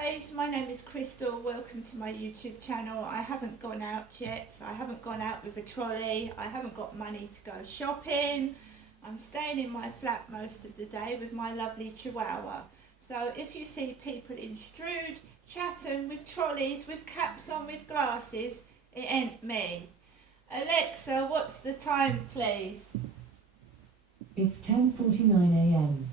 guys, my name is Crystal. Welcome to my YouTube channel. I haven't gone out yet, so I haven't gone out with a trolley. I haven't got money to go shopping. I'm staying in my flat most of the day with my lovely Chihuahua. So if you see people in Strood, Chatham with trolleys, with caps on, with glasses, it ain't me. Alexa, what's the time, please? It's 10:49 a.m.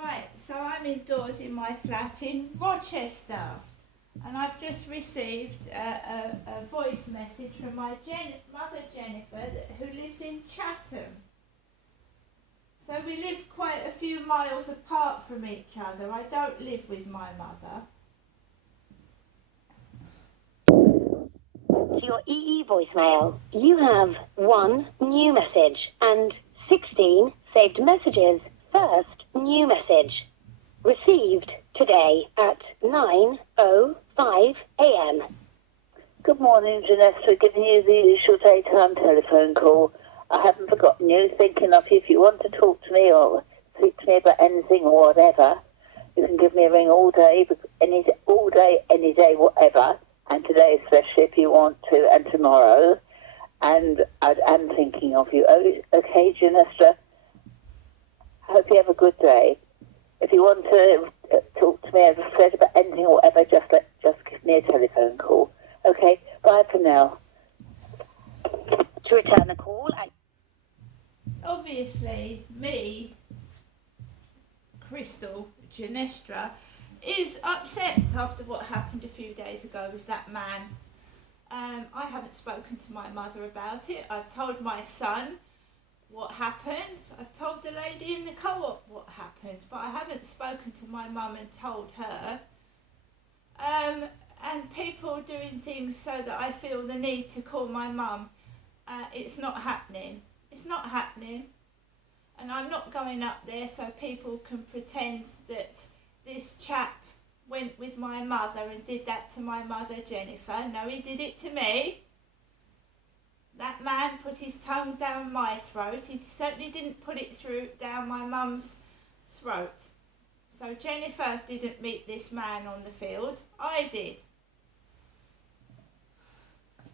Right, so I'm indoors in my flat in Rochester, and I've just received a voice message from my mother Jennifer, who lives in Chatham. So we live quite a few miles apart from each other. I don't live with my mother. To your EE voicemail, you have 1 new message and 16 saved messages. First new message. Received today at 9:05 a.m. Good morning, Janessa. Giving you the usual daytime telephone call. I haven't forgotten you. Thinking of you. If you want to talk to me or speak to me about anything or whatever, you can give me a ring all day, any day, whatever. And today especially if you want to, and tomorrow. And I am thinking of you. Okay, Janessa. I hope you have a good day. If you want to talk to me, as I said, about anything or whatever, just give me a telephone call. Okay, bye for now. To return the call, Obviously, me, Crystal Genestra, is upset after what happened a few days ago with that man. I haven't spoken to my mother about it. I've told my son what happened. I've told the lady in the co-op what happened, but I haven't spoken to my mum and told her. And people doing things so that I feel the need to call my mum. It's not happening. It's not happening. And I'm not going up there so people can pretend that this chap went with my mother and did that to my mother Jennifer. No, he did it to me. That man put his tongue down my throat. He certainly didn't put it down my mum's throat. So Jennifer didn't meet this man on the field. I did.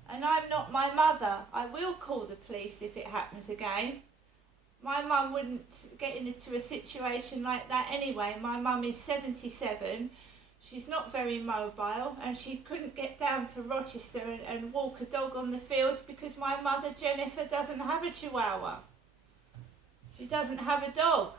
And I'm not my mother. I will call the police if it happens again. My mum wouldn't get into a situation like that anyway. My mum is 77. She's not very mobile, and she couldn't get down to Rochester and walk a dog on the field because my mother Jennifer doesn't have a Chihuahua. She doesn't have a dog.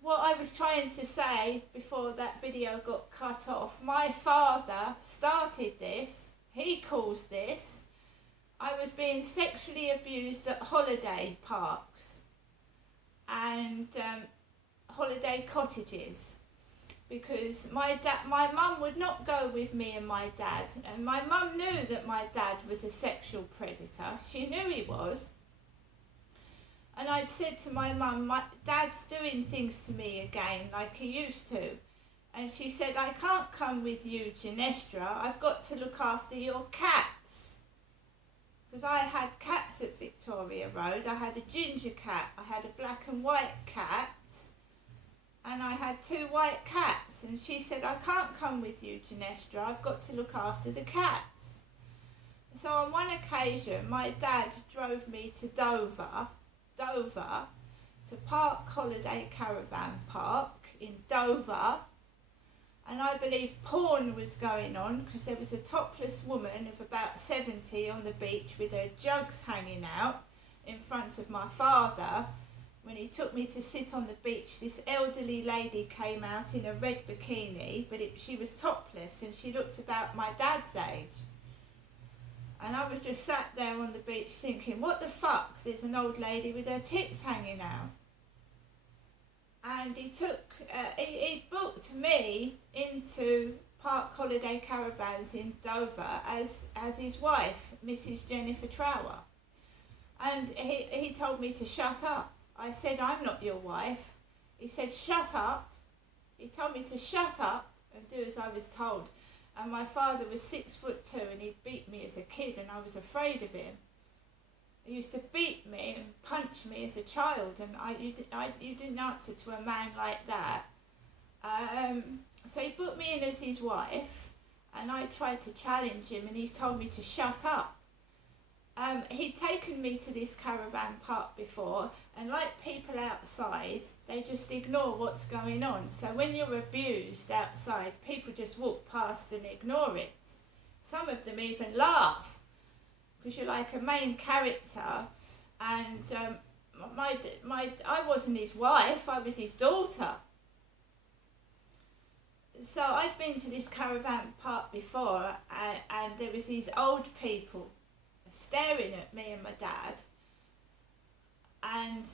What I was trying to say before that video got cut off, my father started this. He caused this. I was being sexually abused at holiday parks and holiday cottages, because my mum would not go with me and my dad, and my mum knew that my dad was a sexual predator. She knew he was. And I'd said to my mum, my dad's doing things to me again like he used to. And she said, I can't come with you, Genestra. I've got to look after your cats. Because I had cats at Victoria Road. I had a ginger cat, I had a black and white cat, and I had 2 white cats. And she said, I can't come with you, Genestra. I've got to look after the cats. So on one occasion, my dad drove me to Dover, to Park Holiday Caravan Park in Dover, and I believe porn was going on because there was a topless woman of about 70 on the beach with her jugs hanging out in front of my father. When he took me to sit on the beach, this elderly lady came out in a red bikini, but she was topless and she looked about my dad's age. And I was just sat there on the beach thinking, what the fuck? There's an old lady with her tits hanging out. And he booked me into Park Holiday Caravans in Dover as his wife, Mrs. Jennifer Trower. And he told me to shut up. I said, I'm not your wife. He said, shut up. He told me to shut up and do as I was told. And my father was 6'2" and he beat me as a kid and I was afraid of him. He used to beat me and punch me as a child, and you didn't answer to a man like that. So he put me in as his wife, and I tried to challenge him, and he told me to shut up. He'd taken me to this caravan park before, and like people outside, they just ignore what's going on. So when you're abused outside, people just walk past and ignore it. Some of them even laugh, because you're like a main character, and I wasn't his wife, I was his daughter. So I'd been to this caravan park before, and there was these old people staring at me and my dad, and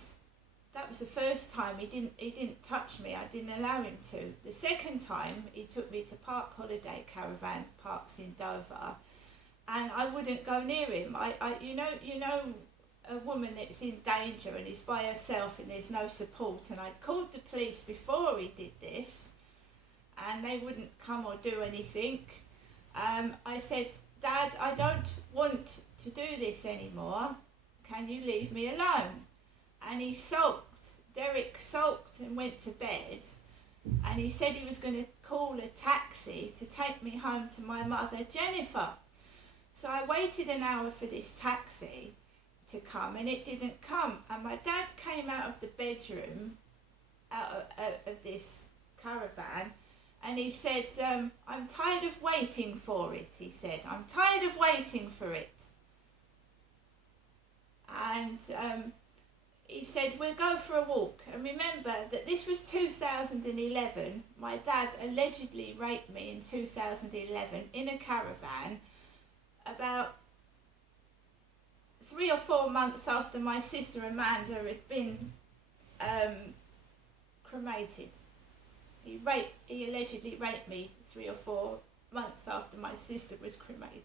that was the first time he didn't touch me. I didn't allow him to. The second time he took me to Park Holiday Caravan Parks in Dover, and I wouldn't go near him. You know a woman that's in danger and is by herself and there's no support, and I'd called the police before he did this, and they wouldn't come or do anything. I said, Dad, I don't want to do this anymore. Can you leave me alone? And he sulked. Derek sulked and went to bed. And he said he was going to call a taxi to take me home to my mother, Jennifer. So I waited an hour for this taxi to come, and it didn't come. And my dad came out of the bedroom, out of this caravan, and he said, I'm tired of waiting for it, he said. I'm tired of waiting for it. And he said, we'll go for a walk. And remember that this was 2011. My dad allegedly raped me in 2011 in a caravan, about 3 or 4 months after my sister Amanda had been cremated. He allegedly raped me 3 or 4 months after my sister was cremated.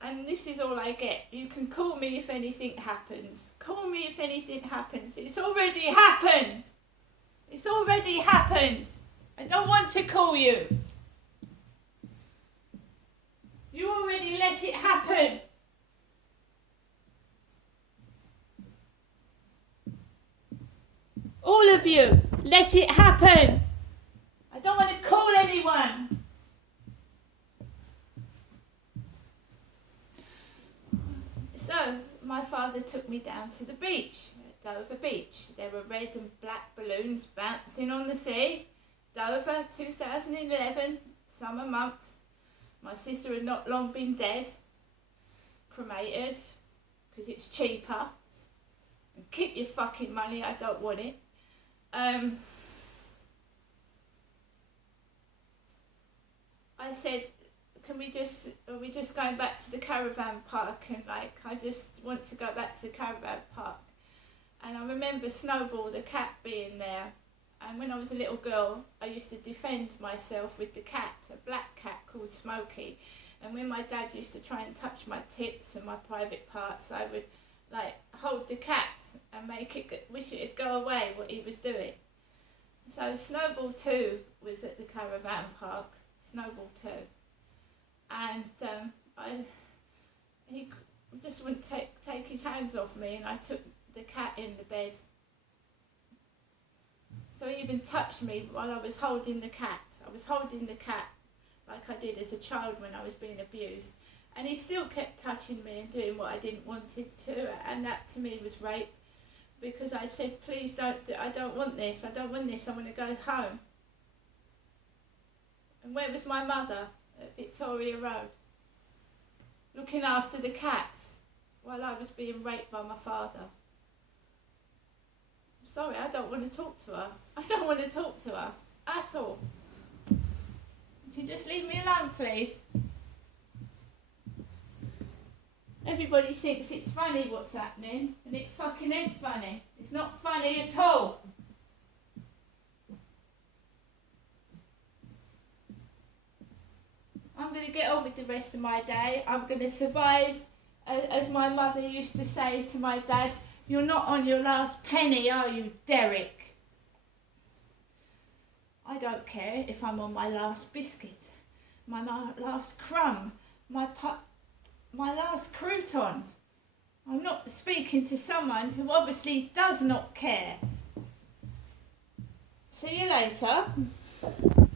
And this is all I get. You can call me if anything happens. Call me if anything happens. It's already happened. It's already happened. I don't want to call you. You already let it happen. All of you, let it happen. I don't want to call anyone. So, my father took me down to the beach, at Dover Beach. There were red and black balloons bouncing on the sea. Dover, 2011, summer months. My sister had not long been dead, cremated, because it's cheaper. And keep your fucking money, I don't want it. I said, are we just going back to the caravan park, and like, I just want to go back to the caravan park. And I remember Snowball the cat being there, and when I was a little girl I used to defend myself with the cat, a black cat called Smokey, and when my dad used to try and touch my tits and my private parts, I would like hold the cat and make it wish it'd go away what he was doing. So Snowball 2 was at the caravan park, Snowball 2. And he just wouldn't take his hands off me, and I took the cat in the bed. So he even touched me while I was holding the cat. I was holding the cat like I did as a child when I was being abused. And he still kept touching me and doing what I didn't want it to, and that to me was rape, because I said, please don't, I don't want this, I don't want this, I want to go home. And where was my mother? At Victoria Road, looking after the cats while I was being raped by my father. I'm sorry, I don't want to talk to her. I don't want to talk to her at all. You can just leave me alone, please. Everybody thinks it's funny what's happening, and it fucking ain't funny. It's not funny at all. I'm going to get on with the rest of my day. I'm going to survive. As my mother used to say to my dad, you're not on your last penny, are you, Derek? I don't care if I'm on my last biscuit, my last crumb, my my last crouton. I'm not speaking to someone who obviously does not care. See you later.